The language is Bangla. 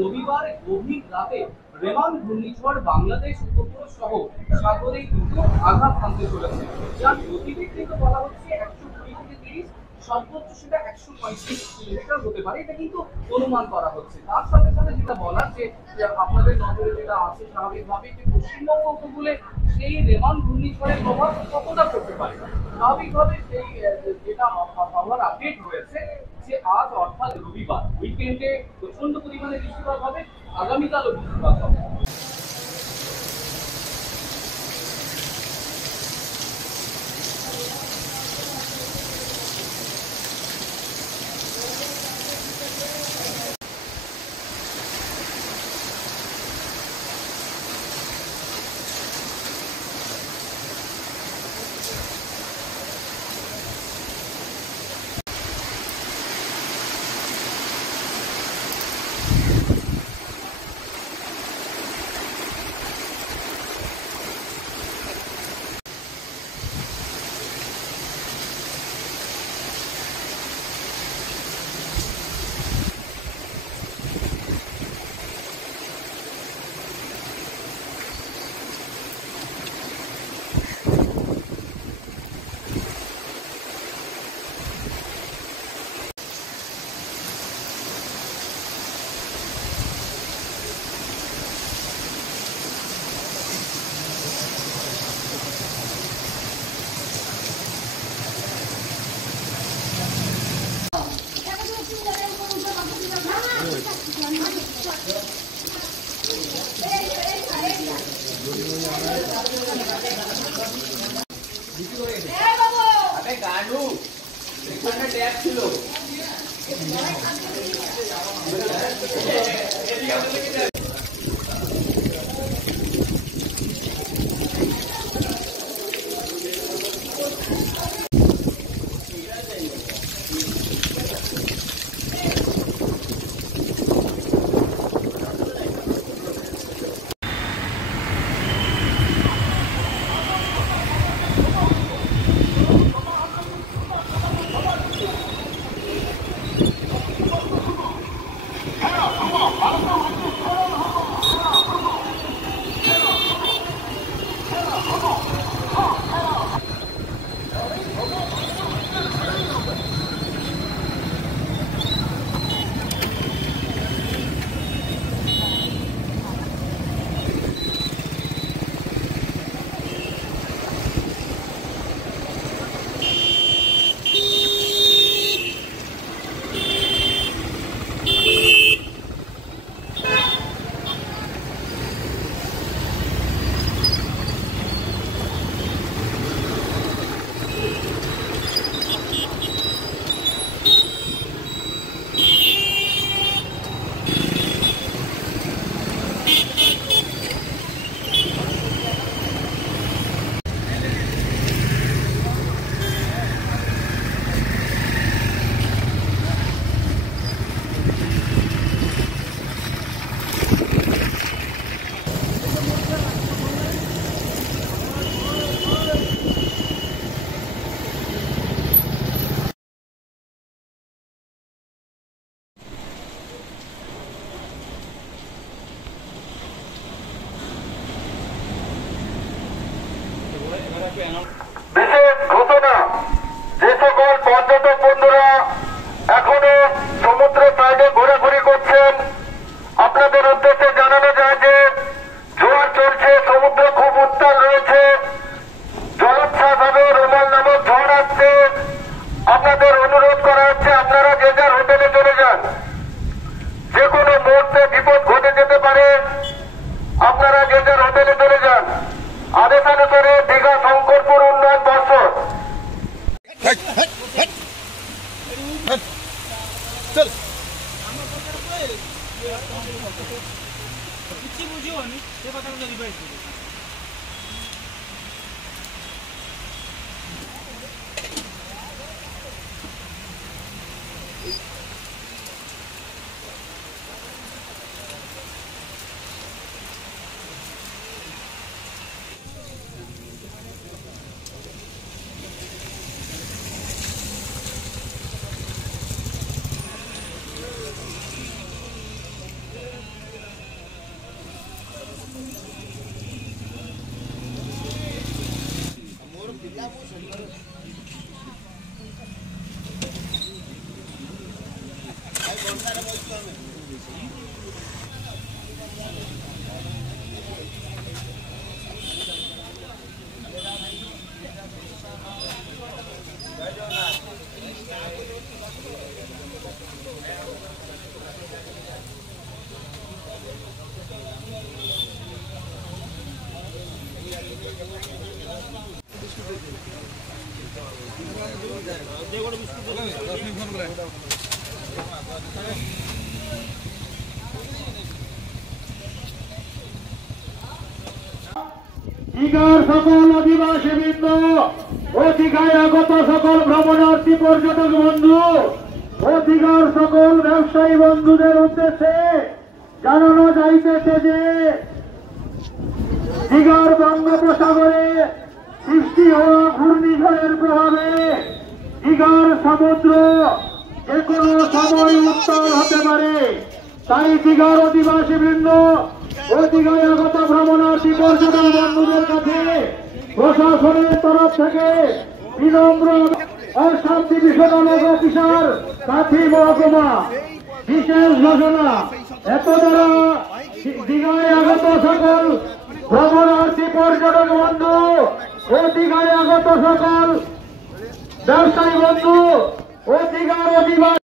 রবিবার গভীর রাতে রেমান ঘূর্ণিঝড় বাংলাদেশ উপকূল সহ সাগরে কিন্তু আঘাত হানতে চলেছে, যার গতিবেগ কিন্তু বলা হচ্ছে 120 থেকে 30, সর্বোচ্চ সেটা 135 কিলোমিটার হতে পারে। এটা কিন্তু অনুমান করা হচ্ছে। তার সাথে সাথে যেটা বলার যে আপনাদের নজরে যেটা আছে স্বাভাবিকভাবে যে পশ্চিমবঙ্গ উপকূলে সেই রেমান ঘূর্ণিঝড়ের প্রভাব কতটা পড়তে পারে। স্বাভাবিকভাবে সেই যেটা আবহাওয়ার আপডেট হয়েছে যে আজ অর্থাৎ রবিবার উইকেন্ডে প্রচন্ড পরিমাণে বৃষ্টিপাত হবে, আগামীকালও বৃষ্টিপাত হবে। বিশেষ ঘোষণা, যে সকল পর্যটক বন্ধুরা এখনো সমুদ্র সাইডে ঘোরাঘুরি করছেন, আপনাদের উদ্দেশ্যে জানানো যায় যে জোয়ার চলছে, সমুদ্র খুব উত্তাল রয়েছে, জলোচ্ছ্বাস হবে, রোমাল নামক ঝড় আসছে। আপনাদের অনুরোধ করা হচ্ছে আপনারা যে যার হোটেলে চলে যান, যে কোনো মুহূর্তে বিপদ ঘটে যেতে পারে, আপনারা যে যার হোটেলে চলে যান। আদেশানুসারে দীঘা শঙ্করপুর উন্নয়ন পর্ষদ দীঘার সকল আদিবাসী বৃন্দ ও দীঘায় আগত সকল ভ্রমণার্থী পর্যটক বন্ধু ও দীঘার সকল ব্যবসায়ী বন্ধুদের উদ্দেশ্যে জানানো যাইতেছে যে দীঘার বঙ্গোপসাগরে সৃষ্টি হওয়া ঘূর্ণিঝড়ের প্রভাবে দীঘার সমুদ্র যে কোনো সময় উত্তাল হতে পারে। তাই দীঘার অধিবাসী বৃন্দ ও দীঘায় আগত ভ্রমণার্থী পর্যটক বন্ধুদের কাছে প্রশাসনের তরফ থেকে বিনম্র আর সাব ডিভিশনাল অফিসার কাথি মহকুমা বিশেষ ঘোষণা। এত দ্বারা দীঘায় আগত সকল ভ্রমণার্থী পর্যটক বন্ধু ও দীঘায় আগত সকল ব্যবসায়ী বন্ধু ও দীঘার অধিবাসী